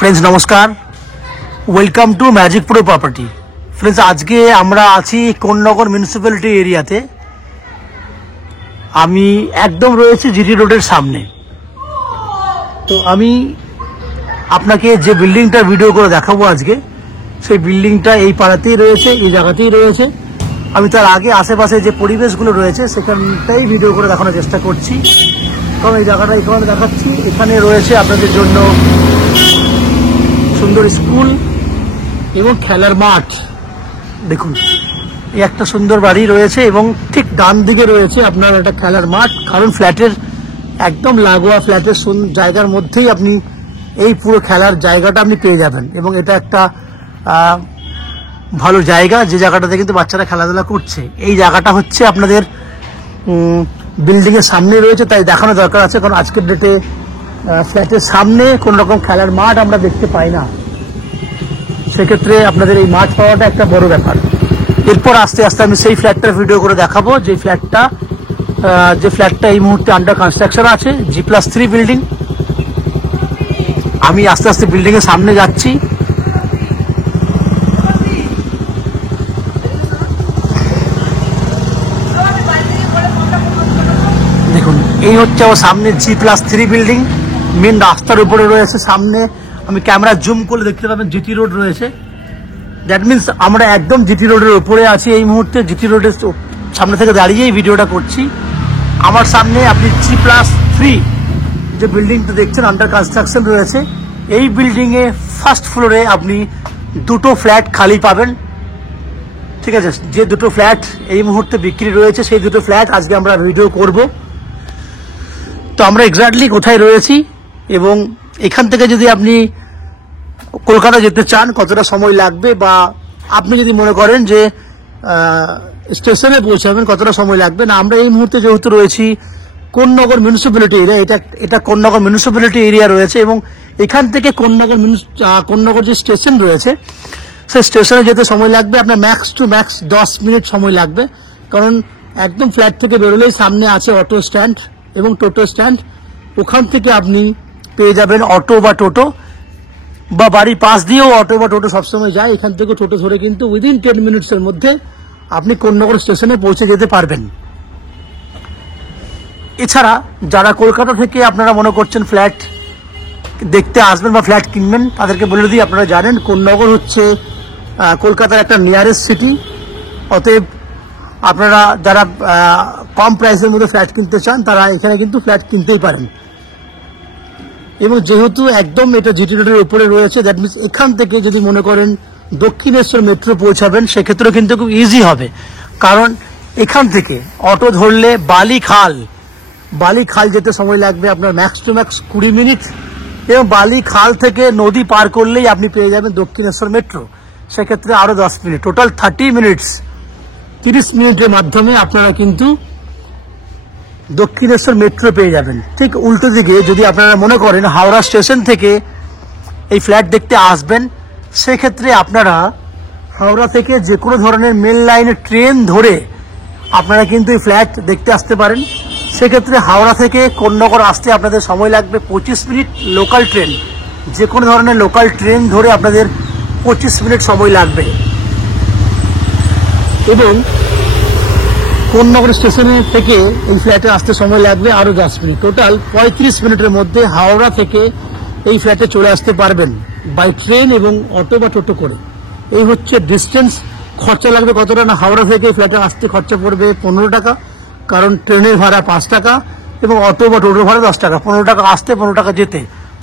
Friends नमस्कार welcome to magic pro property. Friends आज के আমরা আছি কোন্নগর মিউনিসিপ্যালিটি এরিয়াতে। আমি একদম রয়েছে জিটি রোডের সামনে। তো আমি আপনাকে যে বিল্ডিংটা ভিডিও করে দেখাবো আজকে সেই বিল্ডিংটা এই পাড়াতেই রয়েছে, এই জায়গাতেই রয়েছে। আমি তার আগে আশেপাশে যে পরিবেশগুলো রয়েছে সেখানটাই ভিডিও করে দেখানোর চেষ্টা করছি। কারণ এই জায়গাটা এখানে দেখাচ্ছি, এখানে রয়েছে আপনাদের জন্য সুন্দর স্কুল এবং খেলার মাঠ। দেখুন এই একটা সুন্দর বাড়ি রয়েছে এবং ঠিক ডান দিকে রয়েছে আপনার একটা খেলার মাঠ। কারণ ফ্ল্যাটের একদম লাগোয়া ফ্ল্যাটের জায়গার মধ্যেই আপনি এই পুরো খেলার জায়গাটা আপনি পেয়ে যাবেন এবং এটা একটা ভালো জায়গা, যে জায়গাটাতে কিন্তু বাচ্চারা খেলাধুলা করছে। এই জায়গাটা হচ্ছে আপনাদের বিল্ডিংয়ের সামনে রয়েছে, তাই দেখানো দরকার আছে। কারণ আজকের ডেটে ফ্ল্যাটের সামনে কোন রকম খেলার মাঠ আমরা দেখতে পাই না, সেক্ষেত্রে আপনাদের এই মাঠ পাওয়াটা একটা বড় ব্যাপার। এরপর আস্তে আস্তে আমি সেই ফ্ল্যাটটার ভিডিও করে দেখাবো, যে ফ্ল্যাটটা এই মুহূর্তে আন্ডার কনস্ট্রাকশন আছে, G+3 বিল্ডিং। আমি আস্তে আস্তে বিল্ডিং এর সামনে যাচ্ছি। দেখুন এই হচ্ছে আমার সামনে G+3 বিল্ডিং, মেন রাস্তার উপরে রয়েছে। সামনে আমি ক্যামেরা জুম করে দেখতে পাবেন জিটি রোড রয়েছে। দ্যাট মিনস আমরা একদম জিটি রোডের উপরে আছি এই মুহূর্তে। জিটি রোডের সামনে থেকে দাঁড়িয়েই ভিডিওটা করছি। আমার সামনে আপনি G+3 যে বিল্ডিংটা দেখছেন আন্ডার কনস্ট্রাকশন রয়েছে, এই বিল্ডিংয়ে ফার্স্ট ফ্লোরে আপনি দুটো ফ্ল্যাট খালি পাবেন। ঠিক আছে, যে দুটো ফ্ল্যাট এই মুহূর্তে বিক্রি রয়েছে সেই দুটো ফ্ল্যাট আজকে আমরা ভিডিও করব। তো আমরা এক্স্যাক্টলি কোথায় রয়েছি এবং এখান থেকে যদি আপনি কলকাতা যেতে চান কতটা সময় লাগবে, বা আপনি যদি মনে করেন যে স্টেশনে পৌঁছাবেন কতটা সময় লাগবে না। আমরা এই মুহূর্তে যেহেতু রয়েছি কোন্নগর মিউনিসিপ্যালিটি এরিয়া, এটা কোন্নগর মিউনিসিপ্যালিটি এরিয়া রয়েছে এবং এখান থেকে কোন্নগর যে স্টেশন রয়েছে সেই স্টেশনে যেতে সময় লাগবে আপনার ম্যাক্স টু ম্যাক্স 10 মিনিট সময় লাগবে। কারণ একদম ফ্ল্যাট থেকে বেরোলেই সামনে আছে অটো স্ট্যান্ড এবং টোটো স্ট্যান্ড। ওখান থেকে আপনি পেয়ে যাবেন অটো বা টোটো, বা বাড়ির পাশ দিয়েও অটো বা টোটো সবসময় যায়। এখান থেকে টোটো ধরে কিন্তু উইদিন 10 মিনিটসের মধ্যে আপনি কোন্নগর স্টেশনে পৌঁছে যেতে পারবেন। এছাড়া যারা কলকাতা থেকে আপনারা মনে করছেন ফ্ল্যাট দেখতে আসবেন বা ফ্ল্যাট কিনবেন, তাদেরকে বলে দিই আপনারা জানেন কোন্নগর হচ্ছে কলকাতার একটা নিয়ারেস্ট সিটি। অতএব আপনারা যারা কম প্রাইসের মধ্যে ফ্ল্যাট কিনতে চান তারা এখানে কিন্তু ফ্ল্যাট কিনতেই পারেন। এবং যেহেতু একদম এটা জিটি রোডের উপরে রয়েছে, দ্যাট মিনস এখান থেকে যদি মনে করেন দক্ষিণেশ্বর মেট্রো পৌঁছাবেন সেক্ষেত্রেও কিন্তু খুব ইজি হবে। কারণ এখান থেকে অটো ধরলে বালিখাল যেতে সময় লাগবে আপনার ম্যাক্স টু ম্যাক্স 20 মিনিট এবং বালিখাল থেকে নদী পার করলেই আপনি পেয়ে যাবেন দক্ষিণেশ্বর মেট্রো, সেক্ষেত্রে আরও 10 মিনিট, টোটাল 30 মিনিটের মাধ্যমে আপনারা কিন্তু দক্ষিণেশ্বর মেট্রো পেয়ে যাবেন। ঠিক উল্টো দিকে যদি আপনারা মনে করেন হাওড়া স্টেশন থেকে এই ফ্ল্যাট দেখতে আসবেন, সেক্ষেত্রে আপনারা হাওড়া থেকে যে কোনো ধরনের মেল লাইনে ট্রেন ধরে আপনারা কিন্তু এই ফ্ল্যাট দেখতে আসতে পারেন। সেক্ষেত্রে হাওড়া থেকে কোন্নগর আসতে আপনাদের সময় লাগবে 25 মিনিট। লোকাল ট্রেন, যে কোনো ধরনের লোকাল ট্রেন ধরে আপনাদের 25 মিনিট সময় লাগবে এবং কোন্নগর স্টেশনে থেকে এই ফ্ল্যাটে আসতে সময় লাগবে আরও 10 মিনিট। টোটাল 35 মিনিটের মধ্যে হাওড়া থেকে এই ফ্ল্যাটে চলে আসতে পারবেন বাই ট্রেন এবং অটো বা টোটো করে। এই হচ্ছে ডিস্টেন্স। খরচা লাগবে কতটা না, হাওড়া থেকে এই ফ্ল্যাটে আসতে খরচা পড়বে 15 টাকা, কারণ ট্রেনের ভাড়া 5 টাকা এবং অটো বা টোটোর ভাড়া 10 টাকা। 15 টাকা আসতে, 15 টাকা যেতে,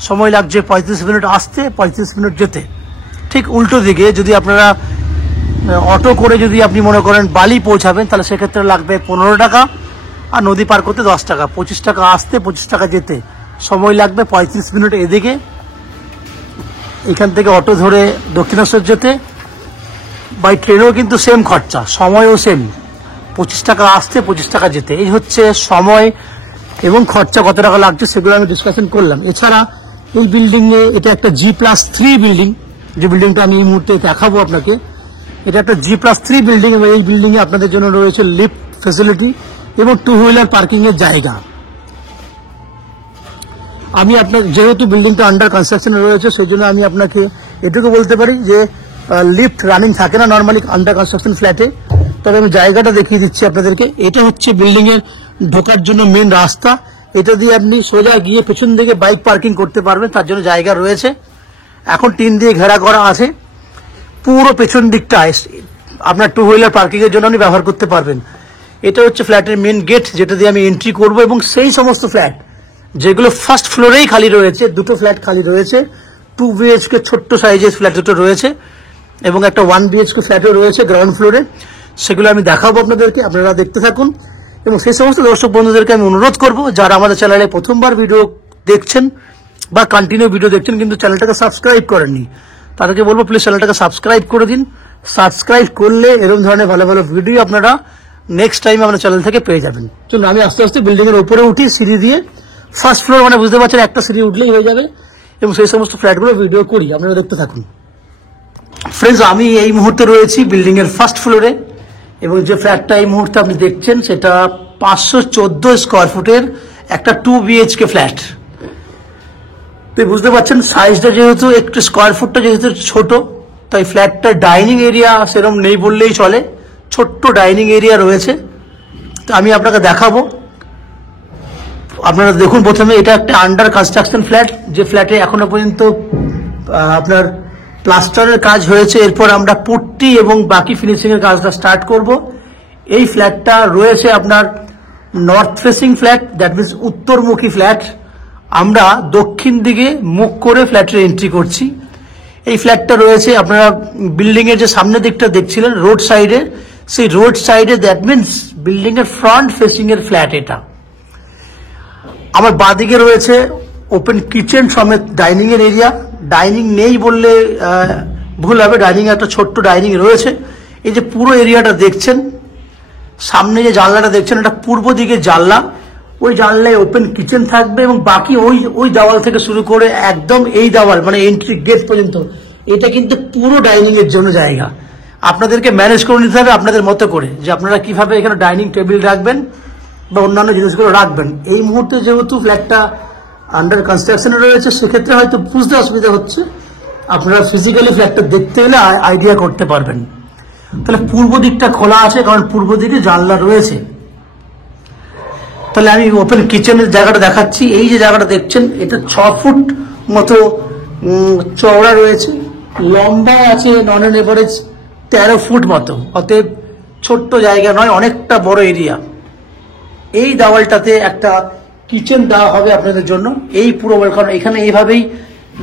সময় লাগছে 35 মিনিট আসতে, 35 মিনিট যেতে। ঠিক উল্টো দিকে যদি আপনারা অটো করে যদি আপনি মনে করেন বালি পৌঁছাবেন তাহলে সেক্ষেত্রে লাগবে 15 টাকা আর নদী পার করতে 10 টাকা। 25 টাকা আসতে, 25 টাকা যেতে, সময় লাগবে 35 মিনিট এদিকে। এখান থেকে অটো ধরে দক্ষিণেশ্বর যেতে, বাই ট্রেনেও কিন্তু সেম খরচা, সময়ও সেম, 25 টাকা আসতে, 25 টাকা যেতে। এই হচ্ছে সময় এবং খরচা কত টাকা লাগছে সেগুলো আমি ডিসকাশন করলাম। এছাড়া এই বিল্ডিংয়ে এটা একটা G+3 বিল্ডিং, যে বিল্ডিংটা আমি এই মুহূর্তে দেখাবো আপনাকে। এটা একটা G+3 বিল্ডিং এবং এই বিল্ডিংয়ে আপনাদের জন্য রয়েছে লিফট ফ্যাসিলিটি এবং 2 হুইলার পার্কিং এর জায়গা। আমি আপনার যেহেতু বিল্ডিংটা আন্ডার কনস্ট্রাকশনে রয়েছে সেই জন্য আমি আপনাকে এটুকু বলতে পারি যে লিফট রানিং থাকে না নর্মালি আন্ডার কনস্ট্রাকশন ফ্ল্যাটে। তবে আমি জায়গাটা দেখিয়ে দিচ্ছি আপনাদেরকে। এটা হচ্ছে বিল্ডিং এর ঢোকার জন্য মেন রাস্তা। এটা দিয়ে আপনি সোজা গিয়ে পেছন দিকে বাইক পার্কিং করতে পারবেন, তার জন্য জায়গা রয়েছে। এখন টিন দিয়ে ঘেরা করা আছে। পুরো পেছন দিকটা আপনার টু হুইলার পার্কিং এর জন্য আপনি ব্যবহার করতে পারবেন। এটা হচ্ছে ফ্ল্যাটের মেন গেট, যেটা দিয়ে আমি এন্ট্রি করব। এবং সেই সমস্ত ফ্ল্যাট যেগুলো ফার্স্ট ফ্লোরেই খালি রয়েছে, দুটো ফ্ল্যাট খালি রয়েছে, 2 BHK ছোট্ট সাইজের ফ্ল্যাট দুটো রয়েছে এবং একটা 1 BHK ফ্ল্যাটও রয়েছে গ্রাউন্ড ফ্লোরে, সেগুলো আমি দেখাবো আপনাদেরকে, আপনারা দেখতে থাকুন। এবং সেই সমস্ত দর্শক বন্ধুদেরকে আমি অনুরোধ করব যারা আমাদের চ্যানেলে প্রথমবার ভিডিও দেখছেন বা কন্টিনিউ ভিডিও দেখছেন কিন্তু চ্যানেলটাকে সাবস্ক্রাইব করেননি, তাদেরকে বলবো প্লিজ চ্যানেলটাকে সাবস্ক্রাইব করে দিন। সাবস্ক্রাইব করলে এরকম ধরনের ভালো ভালো ভিডিও আপনারা নেক্সট টাইম আমাদের চ্যানেল থেকে পেয়ে যাবেন। চলুন আমি আস্তে আস্তে বিল্ডিং এর উপরে উঠি সিঁড়ি দিয়ে। ফার্স্ট ফ্লোর মানে বুঝতে পারছেন একটা সিঁড়ি উঠলেই হয়ে যাবে, এবং সেই সমস্ত ফ্ল্যাটগুলো ভিডিও করি, আপনারা দেখতে থাকুন। ফ্রেন্ডস, আমি এই মুহূর্তে রয়েছি বিল্ডিং এর ফার্স্ট ফ্লোরে, এবং যে ফ্ল্যাটটা এই মুহূর্তে আপনি দেখছেন সেটা 514 স্কোয়ার ফুটের একটা 2 BHK ফ্ল্যাট। তো বুঝতে পারছেন সাইজটা যেহেতু একটু স্কোয়ার ফুটটা যেহেতু ছোট, তাই ফ্ল্যাটটা ডাইনিং এরিয়া সেরকম নেই বললেই চলে, ছোট্ট ডাইনিং এরিয়া রয়েছে। তো আমি আপনাকে দেখাবো, আপনারা দেখুন। প্রথমে এটা একটা আন্ডার কনস্ট্রাকশন ফ্ল্যাট, যে ফ্ল্যাটে এখনো পর্যন্ত আপনার প্লাস্টারের কাজ হয়েছে। এরপর আমরা পুট্টি এবং বাকি ফিনিশিং এর কাজটা স্টার্ট করব। এই ফ্ল্যাটটা রয়েছে আপনার north facing flat, that means উত্তরমুখী ফ্ল্যাট। আমরা দক্ষিণ দিকে মুখ করে ফ্ল্যাটের এন্ট্রি করছি। এই ফ্ল্যাটটা রয়েছে আপনারা বিল্ডিং এর যে সামনের দিকটা দেখছিলেন রোড সাইডে, সেই রোড সাইডে, দ্যাট মিনস বিল্ডিং এর ফ্রন্ট ফেসিং এর ফ্ল্যাট এটা। আমার বাঁদিকে রয়েছে ওপেন কিচেন সমেত ডাইনিং এর এরিয়া। ডাইনিং নেই বললে ভুল হবে, ডাইনিং একটা ছোট্ট ডাইনিং রয়েছে। এই যে পুরো এরিয়াটা দেখছেন, সামনে যে জানলাটা দেখছেন এটা পূর্ব দিকে জানলা, ওই জানলায় ওপেন কিচেন থাকবে, এবং বাকি ওই দেওয়াল থেকে শুরু করে একদম এই দেওয়াল মানে এন্ট্রি গেট পর্যন্ত এটা কিন্তু পুরো ডাইনিং এর জন্য জায়গা। আপনাদেরকে ম্যানেজ করে নিতে হবে আপনাদের মতো করে, যে আপনারা কিভাবে এখানে ডাইনিং টেবিল রাখবেন বা অন্যান্য জিনিসগুলো রাখবেন। এই মুহূর্তে যেহেতু ফ্ল্যাটটা আন্ডার কনস্ট্রাকশনে রয়েছে, সেক্ষেত্রে হয়তো বুঝতে অসুবিধা হচ্ছে, আপনারা ফিজিক্যালি ফ্ল্যাটটা দেখতে গেলে আইডিয়া করতে পারবেন। তাহলে পূর্ব দিকটা খোলা আছে, কারণ পূর্ব দিকে জানলা রয়েছে। তাহলে আমি ওপেন কিচেনের জায়গাটা দেখাচ্ছি। এই যে জায়গাটা দেখছেন এটা 6 ফুট মতো চওড়া রয়েছে, লম্বা আছে নন অন এভারেজ 13 ফুট মতো। অতএব ছোট্ট জায়গা নয়, অনেকটা বড় এরিয়া। এই দেওয়ালটাতে একটা কিচেন দেওয়া হবে আপনাদের জন্য, এই পুরো, কারণ এখানে এইভাবেই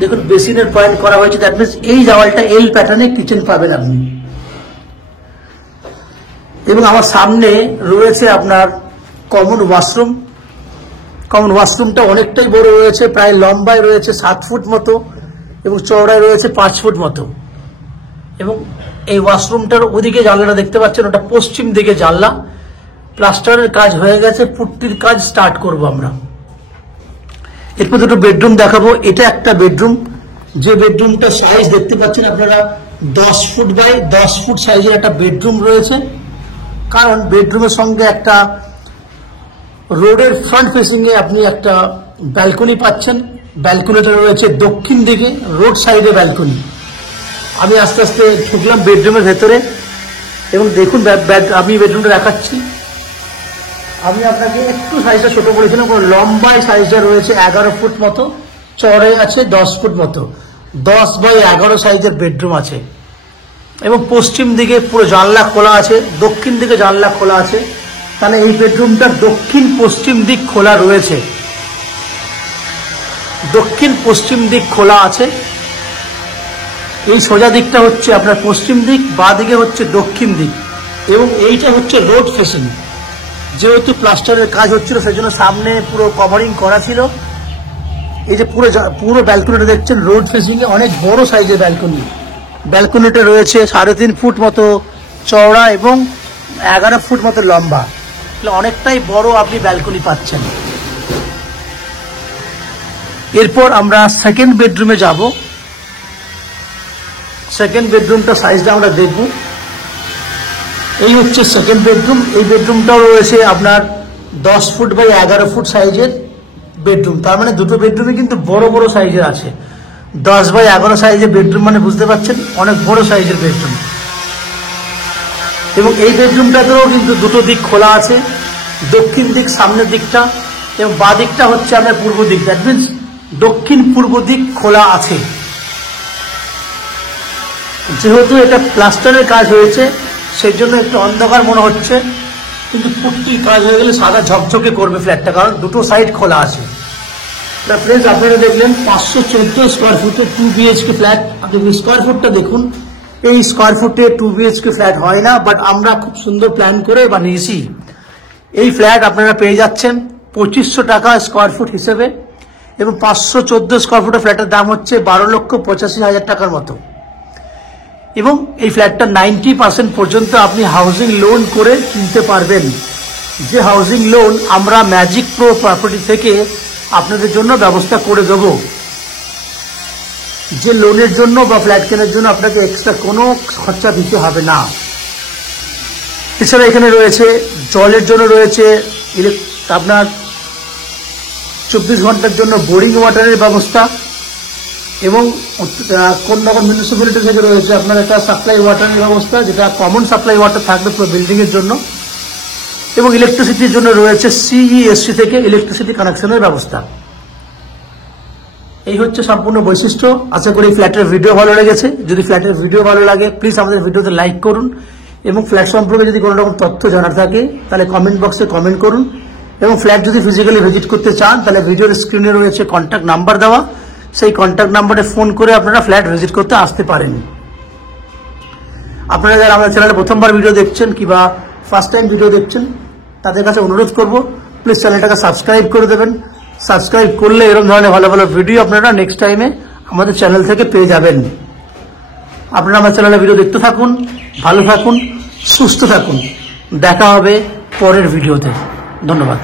দেখুন বেসিনের পয়েন্ট করা হয়েছে, দ্যাট মিনস এই দেওয়ালটা এল প্যাটার্নে কিচেন পাবেন আপনি। এবং আমার সামনে রয়েছে আপনার কমন ওয়াশরুম। কমন ওয়াশরুমটা অনেকটাই বড় রয়েছে, প্রায় লম্বায় রয়েছে 7 ফুট মতো এবং চওড়ায় রয়েছে 5 ফুট মতো। এবং এই ওয়াশরুমটার ওদিকে জানলাটা দেখতে পাচ্ছেন, ওটা পশ্চিম দিকে জানলা। প্লাস্টারের কাজ হয়ে গেছে, পুট্টির কাজ স্টার্ট করব আমরা। এরপর দুটো বেডরুম দেখাবো। এটা একটা বেডরুম, যে বেডরুমটা সাইজ দেখতে পাচ্ছেন আপনারা 10 ফুট বাই 10 ফুট সাইজের একটা বেডরুম রয়েছে। কারণ বেডরুমের সঙ্গে একটা রোডের ফ্রন্ট ফেসিং এ আপনি একটা ব্যালকনি পাচ্ছেন। ব্যালকনিটা রয়েছে দক্ষিণ দিকে, রোড সাইডে ব্যালকনি। আমি আস্তে আস্তে ঢুকলাম বেডরুমের ভেতরে, এবং দেখুন আমি বেডরুমটা দেখাচ্ছি। আমি আপনাকে একটু সাইজটা ছোট করেছিলাম, লম্বায় সাইজটা রয়েছে 11 ফুট মতো, চড়াই আছে 10 ফুট মতো, 10 বাই 11 সাইজের বেডরুম আছে। এবং পশ্চিম দিকে পুরো জানলা খোলা আছে, দক্ষিণ দিকে জানলা খোলা আছে। তাহলে এই বেডরুমটার দক্ষিণ পশ্চিম দিক খোলা রয়েছে, দক্ষিণ পশ্চিম দিক খোলা আছে। এই সোজা দিকটা হচ্ছে আপনার পশ্চিম দিক, বাঁ দিকে হচ্ছে দক্ষিণ দিক, এবং এইটা হচ্ছে রোড ফেসিং। যেহেতু প্লাস্টারের কাজ হচ্ছিল সেজন্য সামনে পুরো কভারিং করা ছিল। এই যে পুরো ব্যালকনিটা দেখছেন রোড ফেসিং এ, অনেক বড় সাইজের ব্যালকনি। ব্যালকনিটা রয়েছে 3.5 ফুট মতো চওড়া এবং 11 ফুট মতো লম্বা, অনেকটাই বড় আপনি ব্যালকনি পাচ্ছেন। এরপর আমরা সেকেন্ড বেডরুমে যাব। সেকেন্ড বেডরুমটা সাইজটা আমরা দেখব। এই হচ্ছে সেকেন্ড বেডরুম। এই বেডরুমটাও রয়েছে আপনার 10 ফুট বাই 11 ফুট সাইজের, বেডরুম, তার মানে দুটো বেডরুমই কিন্তু বড় বড় সাইজের আছে। 10x11 সাইজের বেডরুম মানে বুঝতে পারছেন অনেক বড় সাইজের বেডরুম। এবং এই বেডরুমটাতেও কিন্তু দুটো দিক খোলা আছে, দক্ষিণ দিক সামনের দিকটা এবং বাঁ দিকটা হচ্ছে আপনার পূর্ব দিক। দ্যাট মিনস দক্ষিণ পূর্ব দিক খোলা আছে। যেহেতু এটা প্লাস্টারের কাজ হয়েছে সেই জন্য একটু অন্ধকার মনে হচ্ছে, কিন্তু পুট্টি কাজ হয়ে গেলে সাদা ঝকঝকে করবে ফ্ল্যাটটা, কারণ দুটো সাইড খোলা আছে। ফ্রেন্ডস আপনারা দেখলেন 514 স্কোয়ার ফুটের 2 BHK ফ্ল্যাট। আপনি স্কোয়ার ফুটটা দেখুন, এই স্কোয়ার ফুটে 2 BHK ফ্ল্যাট হয় না, বাট আমরা খুব সুন্দর প্ল্যান করে বানিয়েছি। এই ফ্ল্যাট আপনারা পেয়ে যাচ্ছেন 2500 টাকা স্কোয়ার ফুট হিসেবে, এবং 514 স্কোয়ার ফুটের ফ্ল্যাটের দাম হচ্ছে 12,85,000 টাকার মতো। এবং এই ফ্ল্যাটটা 90% পর্যন্ত আপনি হাউজিং লোন করে কিনতে পারবেন, যে হাউজিং লোন আমরা ম্যাজিক প্রো প্রপার্টি থেকে আপনাদের জন্য ব্যবস্থা করে দেব। যে লোনের জন্য বা ফ্ল্যাট কেনার জন্য আপনাকে এক্সট্রা কোনো খরচা দিতে হবে না। এছাড়া এখানে রয়েছে জলের জন্য রয়েছে আপনার 24 ঘন্টার জন্য বোরিং ওয়াটারের ব্যবস্থা, এবং কোন্নগর মিউনিসিপ্যালিটি থেকে রয়েছে আপনার একটা সাপ্লাই ওয়াটারের ব্যবস্থা, যেটা কমন সাপ্লাই ওয়াটার থাকবে পুরো বিল্ডিং এর জন্য, এবং ইলেকট্রিসিটির জন্য রয়েছে CESC থেকে ইলেকট্রিসিটি কানেকশনের ব্যবস্থা। এই হচ্ছে সম্পূর্ণ বৈশিষ্ট্য। আশা করি ফ্ল্যাটের ভিডিও ভালো লেগেছে। যদি ফ্ল্যাটের ভিডিও ভালো লাগে প্লিজ আমাদের ভিডিওতে লাইক করুন, এবং ফ্ল্যাট সম্পর্কে যদি কোনো রকম তথ্য জানার থাকে তাহলে কমেন্ট বক্সে কমেন্ট করুন, এবং ফ্ল্যাট যদি ফিজিক্যালি ভিজিট করতে চান তাহলে ভিডিওর স্ক্রিনে রয়েছে কন্ট্যাক্ট নাম্বার দেওয়া, সেই কন্ট্যাক্ট নাম্বারে ফোন করে আপনারা ফ্ল্যাট ভিজিট করতে আসতে পারেন। আপনারা যারা আমাদের চ্যানেলে প্রথমবার ভিডিও দেখছেন কিংবা ফার্স্ট টাইম ভিডিও দেখছেন তাদের কাছে অনুরোধ করব প্লিজ চ্যানেলটাকে সাবস্ক্রাইব করে দেবেন। সাবস্ক্রাইব করলে এরকম ধরনের ভালো ভালো ভিডিও আপনারা নেক্সট টাইমে আমাদের চ্যানেল থেকে পেয়ে যাবেন। আপনারা আমার চ্যানেলে ভিডিও দেখতে থাকুন, ভালো থাকুন, সুস্থ থাকুন। দেখা হবে পরের ভিডিওতে। ধন্যবাদ।